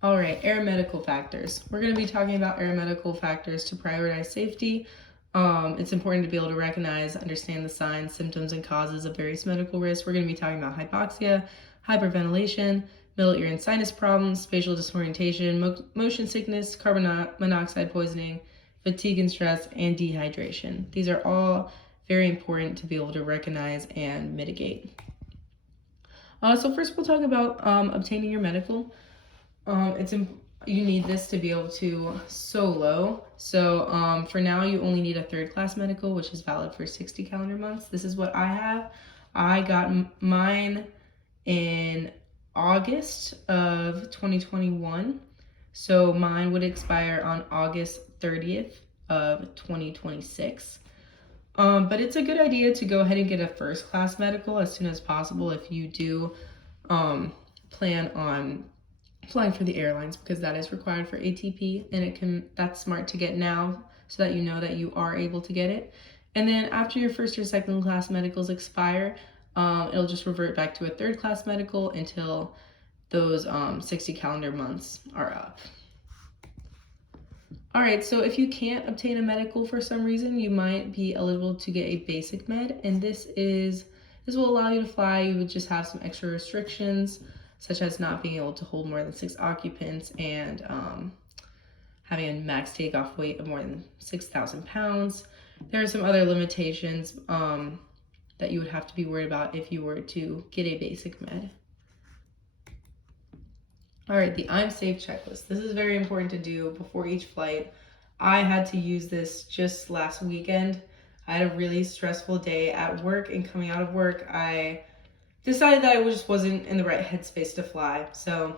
All right, aeromedical factors. We're going to be talking about aeromedical factors to prioritize safety. It's important to be able to recognize, understand the signs, symptoms, and causes of various medical risks. We're going to be talking about hypoxia, hyperventilation, middle ear and sinus problems, spatial disorientation, motion sickness, carbon monoxide poisoning, fatigue and stress, and dehydration. These are all very important to be able to recognize and mitigate. So first we'll talk about obtaining your medical. You need this to be able to solo. So for now, you only need a third class medical, which is valid for 60 calendar months. This is what I have. I got mine in August of 2021. So mine would expire on August 30th of 2026. But it's a good idea to go ahead and get a first class medical as soon as possible if you do plan on flying for the airlines, because that is required for ATP, and that's smart to get now so that you know that you are able to get it. And then after your first or second class medicals expire, it'll just revert back to a third class medical until those 60 calendar months are up. All right, so if you can't obtain a medical for some reason, you might be eligible to get a basic med, and this will allow you to fly. You would just have some extra restrictions, such as not being able to hold more than 6 occupants and having a max takeoff weight of more than 6,000 pounds. There are some other limitations that you would have to be worried about if you were to get a basic med. All right, the I'm Safe checklist. This is very important to do before each flight. I had to use this just last weekend. I had a really stressful day at work, and coming out of work, I decided that I just wasn't in the right headspace to fly. So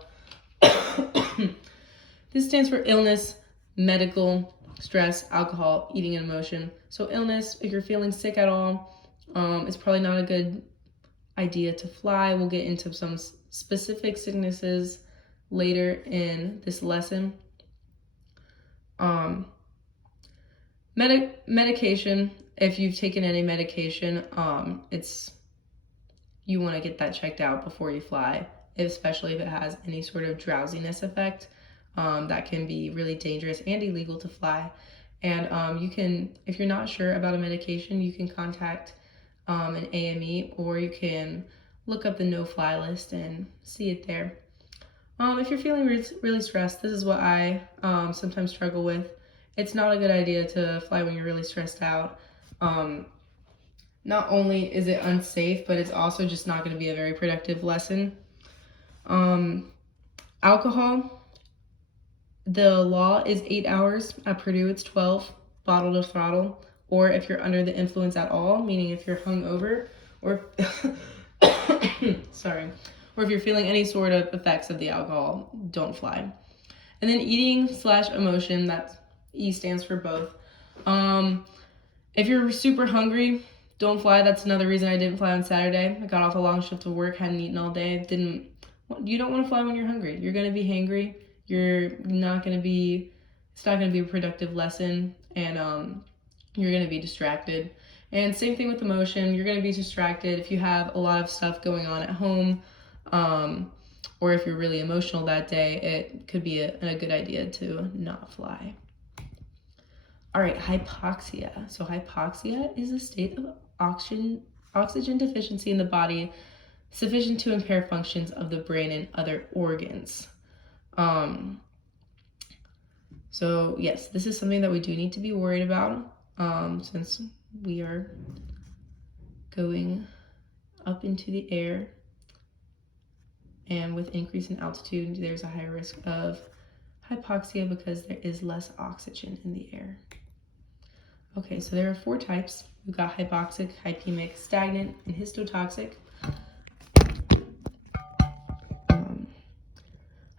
this stands for illness, medical, stress, alcohol, eating, and emotion. So illness, if you're feeling sick at all, it's probably not a good idea to fly. We'll get into some specific sicknesses later in this lesson. Medication, if you've taken any medication, you want to get that checked out before you fly, especially if it has any sort of drowsiness effect. That can be really dangerous and illegal to fly. And if you're not sure about a medication, you can contact an AME, or you can look up the no-fly list and see it there. If you're feeling really stressed, this is what I sometimes struggle with. It's not a good idea to fly when you're really stressed out. Not only is it unsafe, but it's also just not going to be a very productive lesson. Alcohol, the law is 8 hours. At Purdue, it's 12, bottle to throttle. Or if you're under the influence at all, meaning if you're hungover, or or if you're feeling any sort of effects of the alcohol, don't fly. And then eating/emotion, that E stands for both. If you're super hungry, don't fly. That's another reason I didn't fly on Saturday. I got off a long shift of work, hadn't eaten all day. You don't want to fly when you're hungry. You're going to be hangry. It's not going to be a productive lesson, and you're going to be distracted. And same thing with emotion. You're going to be distracted if you have a lot of stuff going on at home, or if you're really emotional that day. It could be a good idea to not fly. All right, hypoxia. So hypoxia is a state of oxygen deficiency in the body sufficient to impair functions of the brain and other organs. So yes, this is something that we do need to be worried about, since we are going up into the air, and with increase in altitude, there's a higher risk of hypoxia because there is less oxygen in the air. Okay, so there are 4 types. We've got hypoxic, hypemic, stagnant, and histotoxic.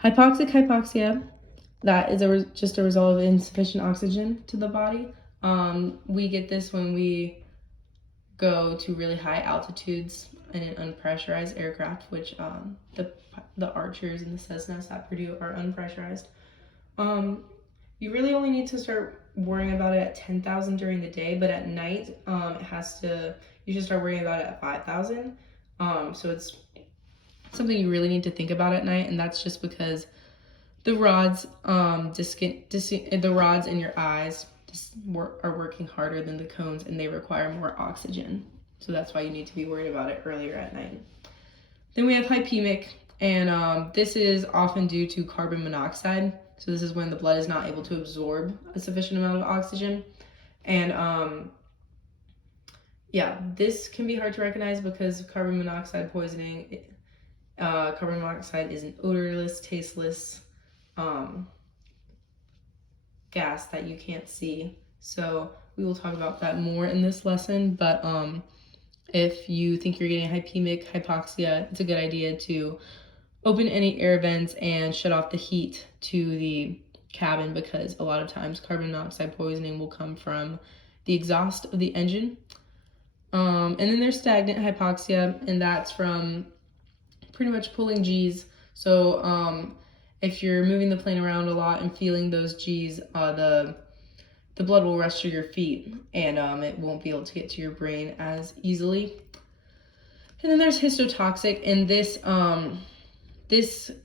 Hypoxic hypoxia, that is just a result of insufficient oxygen to the body. We get this when we go to really high altitudes in an unpressurized aircraft, which the Archers and the Cessnas at Purdue are unpressurized. You really only need to start worrying about it at 10,000 during the day, but at night, you should start worrying about it at 5,000. So it's something you really need to think about at night, and that's just because The rods, the rods in your eyes are working harder than the cones, and they require more oxygen. So that's why you need to be worried about it earlier at night. Then we have hypemic, and this is often due to carbon monoxide. So this is when the blood is not able to absorb a sufficient amount of oxygen. And yeah, this can be hard to recognize because of carbon monoxide poisoning. Carbon monoxide is an odorless, tasteless gas that you can't see. So we will talk about that more in this lesson, but if you think you're getting hypemic hypoxia, it's a good idea to open any air vents and shut off the heat to the cabin, because a lot of times carbon monoxide poisoning will come from the exhaust of the engine. And then there's stagnant hypoxia, and that's from pretty much pulling G's. So if you're moving the plane around a lot and feeling those G's, the blood will rush to your feet, and it won't be able to get to your brain as easily. And then there's histotoxic, and this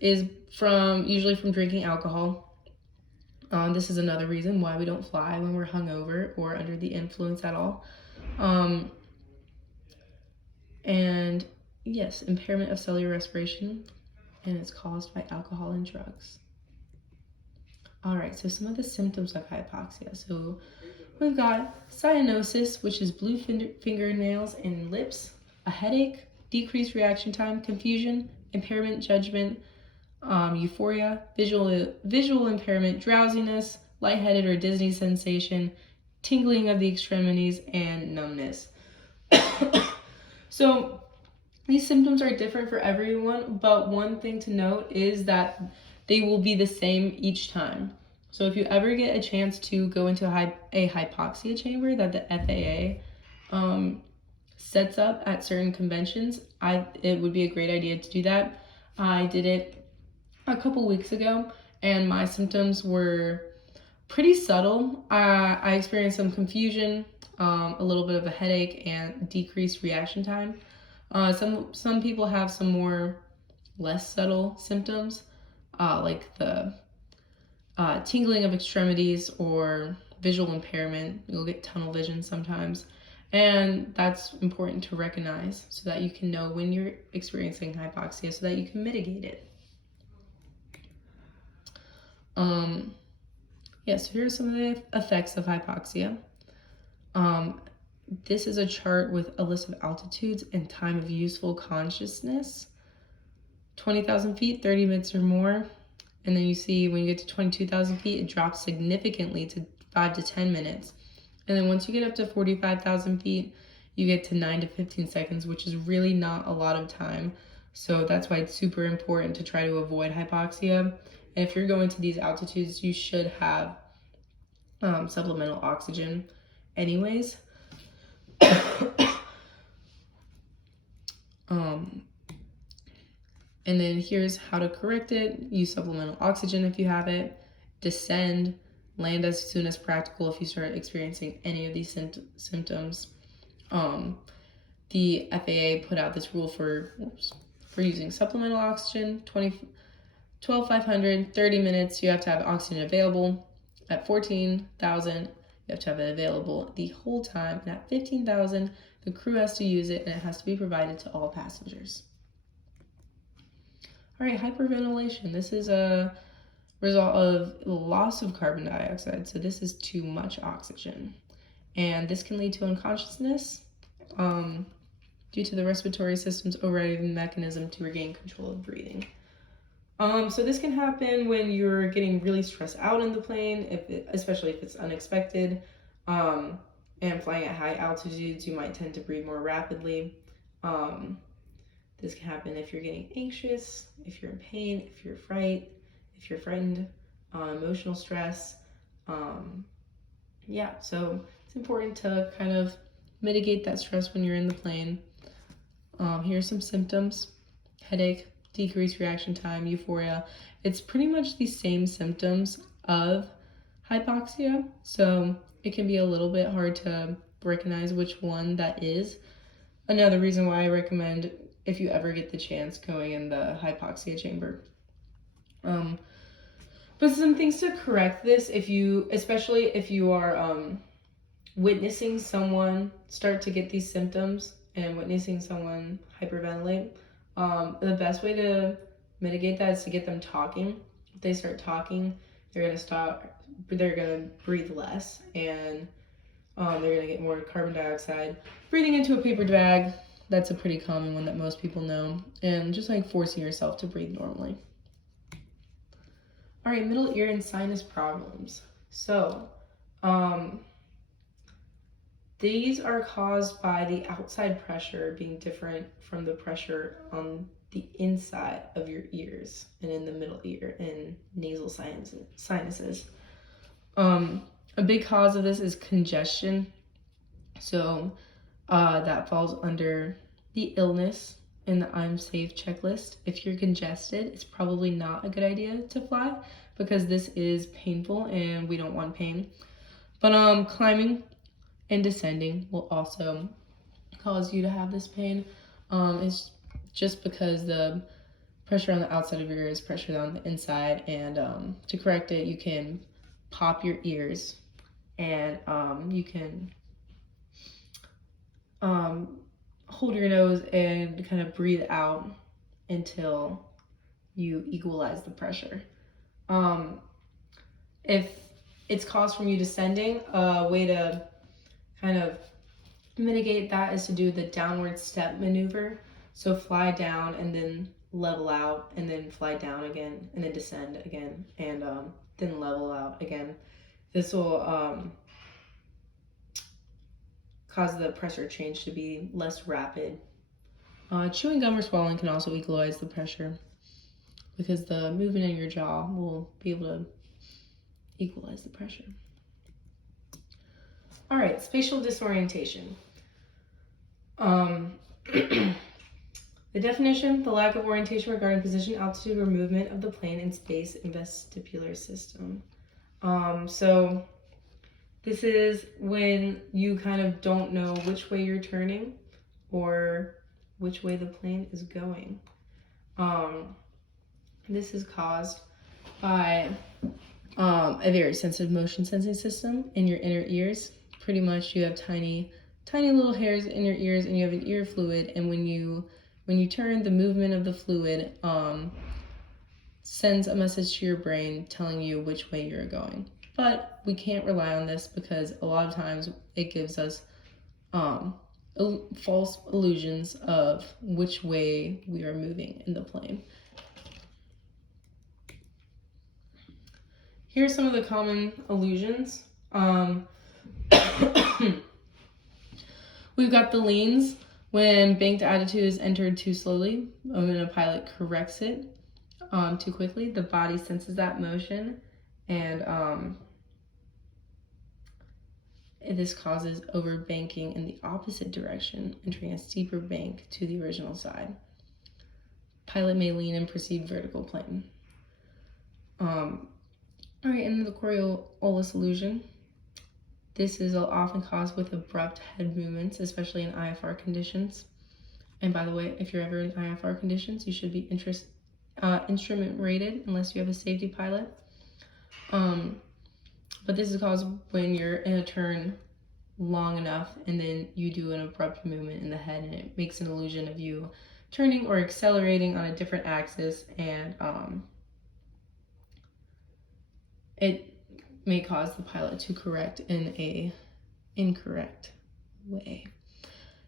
is usually from drinking alcohol. This is another reason why we don't fly when we're hungover or under the influence at all. And yes, impairment of cellular respiration, and it's caused by alcohol and drugs. All right, so some of the symptoms of hypoxia. So we've got cyanosis, which is blue fingernails and lips, a headache, decreased reaction time, confusion, impairment judgment, euphoria, visual impairment, drowsiness, lightheaded or dizzy sensation, tingling of the extremities, and numbness. So these symptoms are different for everyone, but one thing to note is that they will be the same each time. So if you ever get a chance to go into a hypoxia chamber that the FAA sets up at certain conventions, it would be a great idea to do that. I did it a couple weeks ago, and my symptoms were pretty subtle. I experienced some confusion, a little bit of a headache, and decreased reaction time. Some people have some more less subtle symptoms, like the tingling of extremities or visual impairment. You'll get tunnel vision sometimes, and that's important to recognize so that you can know when you're experiencing hypoxia so that you can mitigate it. So here are some of the effects of hypoxia. This is a chart with a list of altitudes and time of useful consciousness. 20,000 feet, 30 minutes or more. And then you see when you get to 22,000 feet, it drops significantly to 5 to 10 minutes. And then once you get up to 45,000 feet, you get to 9 to 15 seconds, which is really not a lot of time. So that's why it's super important to try to avoid hypoxia. And if you're going to these altitudes, you should have supplemental oxygen anyways. And then here's how to correct it. Use supplemental oxygen if you have it. Descend. Land as soon as practical if you start experiencing any of these symptoms. The FAA put out this rule for using supplemental oxygen. 12,500, 30 minutes, you have to have oxygen available. At 14,000, you have to have it available the whole time. And at 15,000, the crew has to use it, and it has to be provided to all passengers. All right, hyperventilation. This is a result of loss of carbon dioxide. So this is too much oxygen. And this can lead to unconsciousness due to the respiratory system's overriding mechanism to regain control of breathing. So this can happen when you're getting really stressed out in the plane, especially if it's unexpected. And flying at high altitudes, you might tend to breathe more rapidly. This can happen if you're getting anxious, if you're in pain, if you're frightened, emotional stress. So it's important to kind of mitigate that stress when you're in the plane. Here are some symptoms: headache, decreased reaction time, euphoria. It's pretty much the same symptoms of hypoxia, so it can be a little bit hard to recognize which one that is. Another reason why I recommend, if you ever get the chance, going in the hypoxia chamber. But some things to correct this, especially if you are witnessing someone start to get these symptoms and witnessing someone hyperventilate, the best way to mitigate that is to get them talking. If they start talking, they're gonna breathe less, and they're gonna get more carbon dioxide. Breathing into a paper bag, that's a pretty common one that most people know, and just like forcing yourself to breathe normally. All right, middle ear and sinus problems. So, these are caused by the outside pressure being different from the pressure on the inside of your ears and in the middle ear and nasal sinuses. A big cause of this is congestion. So that falls under the illness in the I'm safe checklist. If you're congested, it's probably not a good idea to fly because this is painful and we don't want pain. But climbing and descending will also cause you to have this pain. It's just because the pressure on the outside of your ear is pressure on the inside, and to correct it, you can pop your ears, and you can hold your nose and kind of breathe out until you equalize the pressure. If it's caused from you descending, a way to kind of mitigate that is to do the downward step maneuver. So fly down and then level out, and then fly down again, and then descend again, and then level out again. This will cause the pressure change to be less rapid. Chewing gum or swallowing can also equalize the pressure because the movement in your jaw will be able to equalize the pressure. All right, spatial disorientation. The definition: the lack of orientation regarding position, altitude, or movement of the plane in space and vestibular system. So this is when you kind of don't know which way you're turning or which way the plane is going. This is caused by a very sensitive motion sensing system in your inner ears. Pretty much you have tiny little hairs in your ears, and you have an ear fluid, and when you turn, the movement of the fluid sends a message to your brain telling you which way you're going. But we can't rely on this because a lot of times it gives us false illusions of which way we are moving in the plane. Here are some of the common illusions. We've got the leans, when banked attitude is entered too slowly, when a pilot corrects it too quickly, the body senses that motion, and this causes overbanking in the opposite direction, entering a steeper bank to the original side. Pilot may lean and perceive vertical plane. All right, and the Coriolis illusion. This is often caused with abrupt head movements, especially in IFR conditions. And by the way, if you're ever in IFR conditions, you should be instrument rated unless you have a safety pilot. But this is caused when you're in a turn long enough and then you do an abrupt movement in the head, and it makes an illusion of you turning or accelerating on a different axis, and it may cause the pilot to correct in a incorrect way.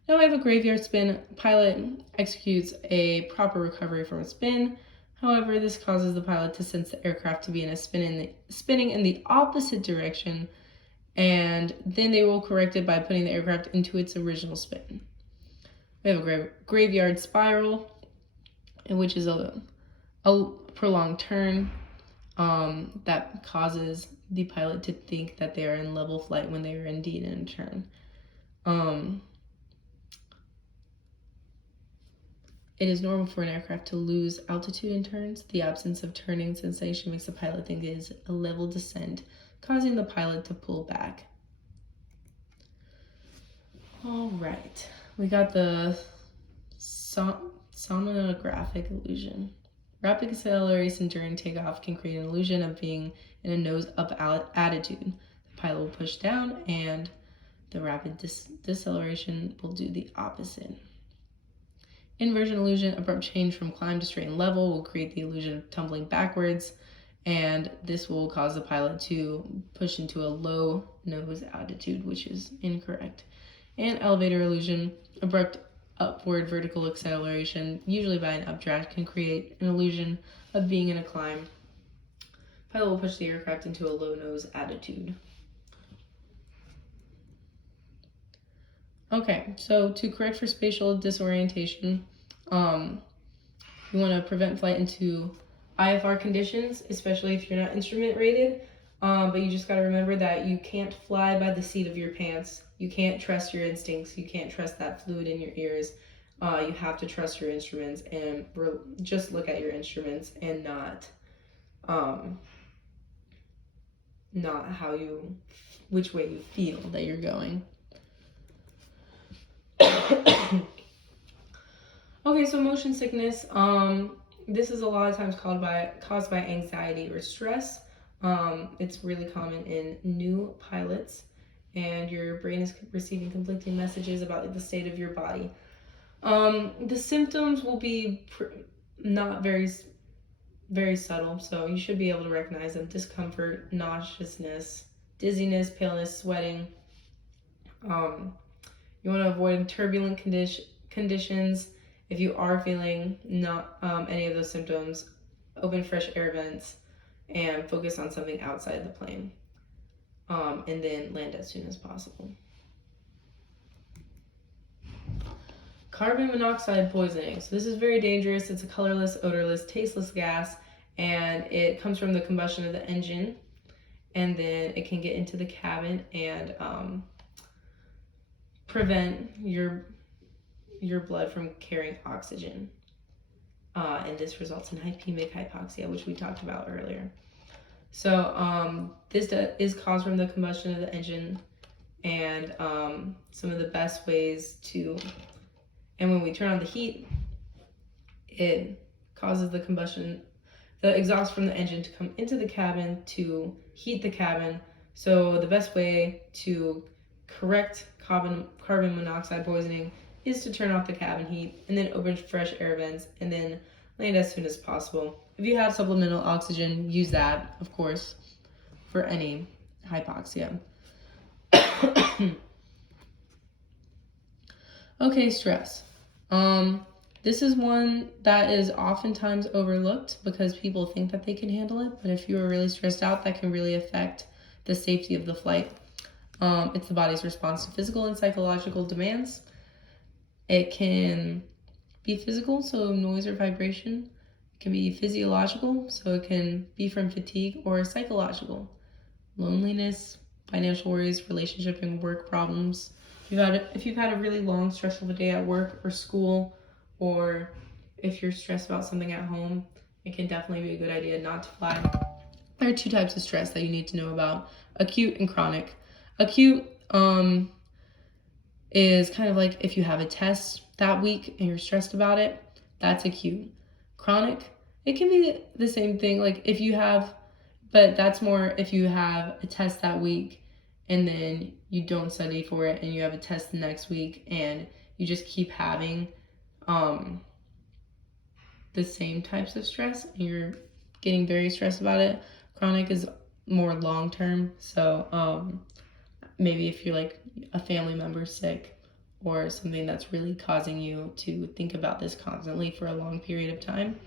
Now I have a graveyard spin. Pilot executes a proper recovery from a spin. However, this causes the pilot to sense the aircraft to be in a spinning in the opposite direction, and then they will correct it by putting the aircraft into its original spin. We have a graveyard spiral, which is a prolonged turn that causes the pilot to think that they are in level flight when they are indeed in a turn. It is normal for an aircraft to lose altitude in turns. The absence of turning sensation makes the pilot think it is a level descent, causing the pilot to pull back. All right, we got the somnographic illusion. Rapid acceleration during takeoff can create an illusion of being in a nose-up attitude. The pilot will push down, and the rapid deceleration will do the opposite. Inversion illusion, abrupt change from climb to straight and level will create the illusion of tumbling backwards, and this will cause the pilot to push into a low nose attitude, which is incorrect. And elevator illusion, abrupt upward vertical acceleration, usually by an updraft, can create an illusion of being in a climb. Pilot will push the aircraft into a low nose attitude. Okay, so to correct for spatial disorientation, you want to prevent flight into IFR conditions, especially if you're not instrument rated. But you just got to remember that you can't fly by the seat of your pants. You can't trust your instincts. You can't trust that fluid in your ears. You have to trust your instruments and just look at your instruments and not which way you feel that you're going. Okay, so motion sickness. This is a lot of times caused by anxiety or stress. It's really common in new pilots, and your brain is receiving conflicting messages about the state of your body. The symptoms will be not very subtle, so you should be able to recognize them: discomfort, nauseousness, dizziness, paleness, sweating. You want to avoid turbulent conditions. If you are feeling not any of those symptoms, open fresh air vents and focus on something outside the plane. And then land as soon as possible. Carbon monoxide poisoning. So this is very dangerous. It's a colorless, odorless, tasteless gas, and it comes from the combustion of the engine, and then it can get into the cabin and prevent your blood from carrying oxygen. And this results in hypemic hypoxia, which we talked about earlier. So this is caused from the combustion of the engine, and some of the best ways to, and when we turn on the heat, it causes the exhaust from the engine to come into the cabin to heat the cabin. So the best way to correct carbon monoxide poisoning is to turn off the cabin heat and then open fresh air vents and then land as soon as possible. If you have supplemental oxygen, use that, of course, for any hypoxia. Okay, stress. This is one that is oftentimes overlooked because people think that they can handle it, but if you are really stressed out, that can really affect the safety of the flight. It's the body's response to physical and psychological demands. It can be physical, so noise or vibration. It can be physiological, so it can be from fatigue, or psychological, loneliness, financial worries, relationship and work problems. If you've had a really long, stressful day at work or school, or if you're stressed about something at home, it can definitely be a good idea not to fly. There are two types of stress that you need to know about: acute and chronic. Acute is kind of like if you have a test that week and you're stressed about it, that's acute. Chronic, it can be the same thing, like if you have, but that's more if you have a test that week and then you don't study for it and you have a test the next week and you just keep having the same types of stress and you're getting very stressed about it. Chronic is more long-term, so maybe if you're like a family member sick or something that's really causing you to think about this constantly for a long period of time.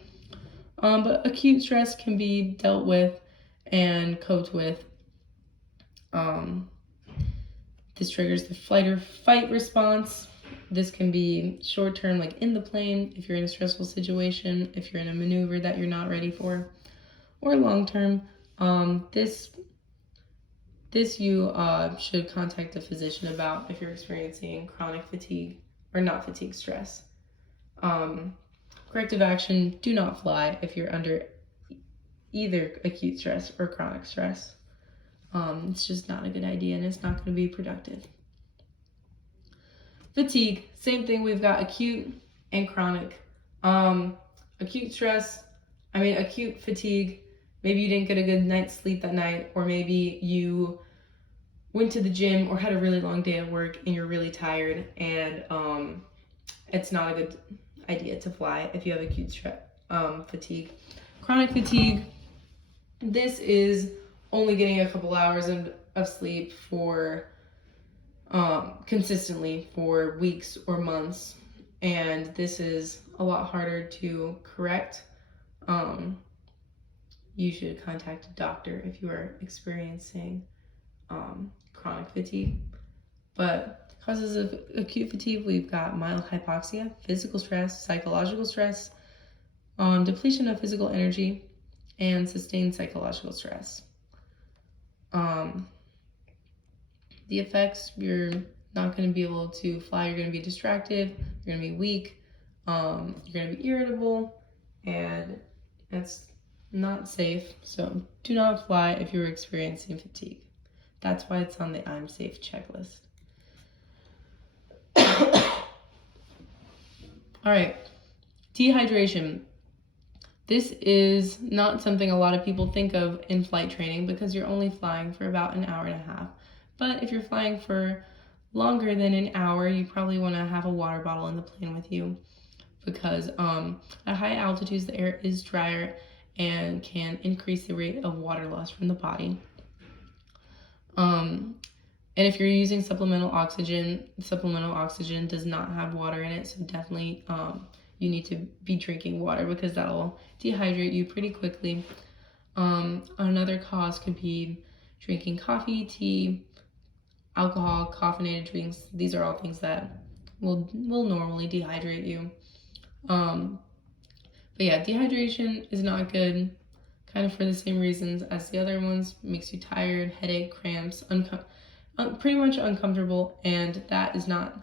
But acute stress can be dealt with and coped with. This triggers the flight or fight response. This can be short term, like in the plane, if you're in a stressful situation, if you're in a maneuver that you're not ready for, or long term. This you should contact a physician about if you're experiencing chronic fatigue or not fatigue stress. Corrective action: do not fly if you're under either acute stress or chronic stress. It's just not a good idea and it's not going to be productive. Fatigue, same thing. We've got acute and chronic. Acute stress, acute fatigue, maybe you didn't get a good night's sleep that night, or maybe you went to the gym or had a really long day at work and you're really tired, and it's not a good idea to fly if you have acute fatigue. Chronic fatigue, this is only getting a couple hours of sleep for consistently for weeks or months, and this is a lot harder to correct. You should contact a doctor if you are experiencing chronic fatigue. But causes of acute fatigue, we've got mild hypoxia, physical stress, psychological stress, depletion of physical energy, and sustained psychological stress. The effects, you're not going to be able to fly, you're going to be distracted, you're going to be weak, you're going to be irritable, and that's not safe. So do not fly if you're experiencing fatigue. That's why it's on the I'm Safe checklist. All right, dehydration. This is not something a lot of people think of in flight training because you're only flying for about an hour and a half. But if you're flying for longer than an hour, you probably want to have a water bottle in the plane with you, because at high altitudes the air is drier and can increase the rate of water loss from the body. And if you're using supplemental oxygen does not have water in it, so definitely you need to be drinking water because that'll dehydrate you pretty quickly. Another cause could be drinking coffee, tea, alcohol, caffeinated drinks. These are all things that will normally dehydrate you. But yeah, dehydration is not good, kind of for the same reasons as the other ones. Makes you tired, headache, cramps, pretty much uncomfortable, and that is not,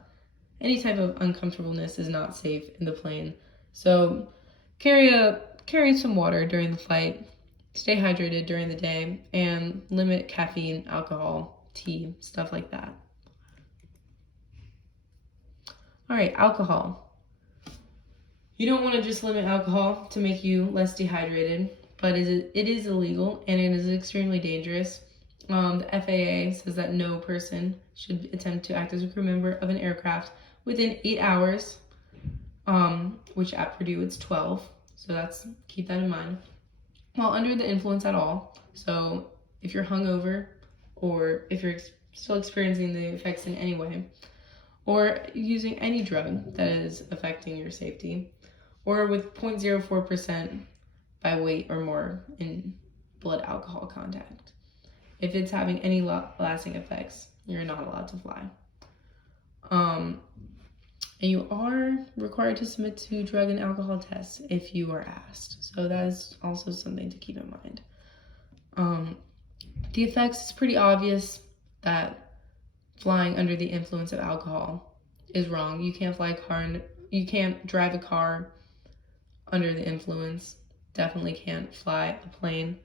any type of uncomfortableness is not safe in the plane. So carry some water during the flight, stay hydrated during the day, and limit caffeine, alcohol, tea, stuff like that. All right, alcohol. You don't want to just limit alcohol to make you less dehydrated, but it is illegal and it is extremely dangerous. The FAA says that no person should attempt to act as a crew member of an aircraft within 8 hours, which at Purdue it's 12, so keep that in mind. While under the influence at all, so if you're hungover or if you're still experiencing the effects in any way, or using any drug that is affecting your safety, or with 0.04% by weight or more in blood alcohol contact. If it's having any lasting effects, you're not allowed to fly. And you are required to submit to drug and alcohol tests if you are asked. So that is also something to keep in mind. The effects, it's pretty obvious that flying under the influence of alcohol is wrong. You can't fly a car, and you can't drive a car under the influence. Definitely can't fly a plane.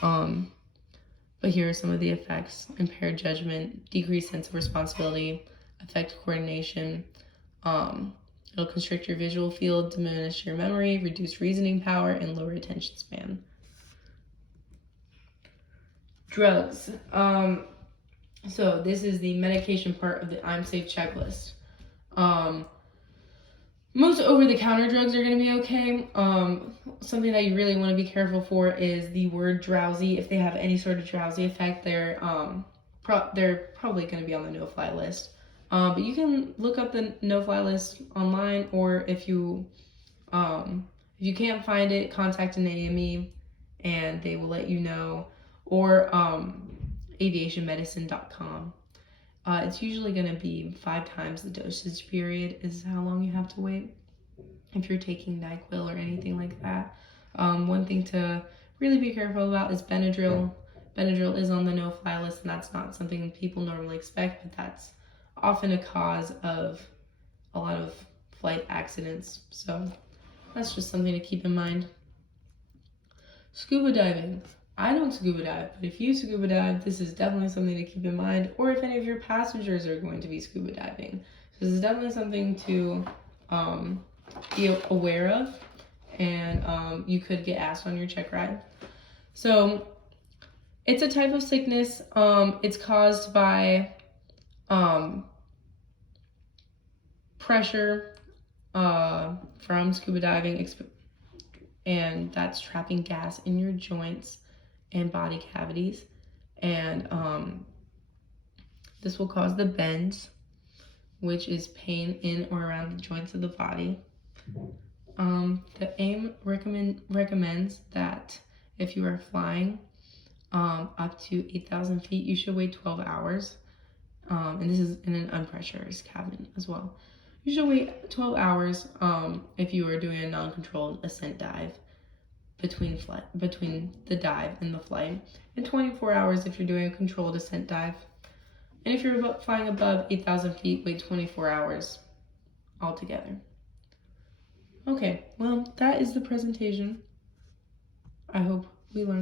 But here are some of the effects: impaired judgment, decreased sense of responsibility, affect coordination. It'll constrict your visual field, diminish your memory, reduce reasoning power, and lower attention span. Drugs. So this is the medication part of the I'm Safe checklist. Most over-the-counter drugs are going to be okay. Something that you really want to be careful for is the word drowsy. If they have any sort of drowsy effect, they're probably going to be on the no-fly list. But you can look up the no-fly list online, or if you can't find it, contact an AME and they will let you know, or aviationmedicine.com. It's usually going to be 5 times the dosage period is how long you have to wait if you're taking NyQuil or anything like that. One thing to really be careful about is Benadryl. Benadryl is on the no-fly list, and that's not something people normally expect, but that's often a cause of a lot of flight accidents. So that's just something to keep in mind. Scuba diving. I don't scuba dive, but if you scuba dive, this is definitely something to keep in mind, or if any of your passengers are going to be scuba diving. So this is definitely something to be aware of and you could get asked on your check ride. So it's a type of sickness. It's caused by pressure from scuba diving, and that's trapping gas in your joints and body cavities. And this will cause the bends, which is pain in or around the joints of the body. The AIM recommends that if you are flying up to 8,000 feet, you should wait 12 hours. And this is in an unpressurized cabin as well. You should wait 12 hours if you are doing a non-controlled ascent dive between the dive and the flight, and 24 hours if you're doing a controlled ascent dive. And if you're flying above 8,000 feet, wait 24 hours altogether. Okay, well, that is the presentation. I hope we learned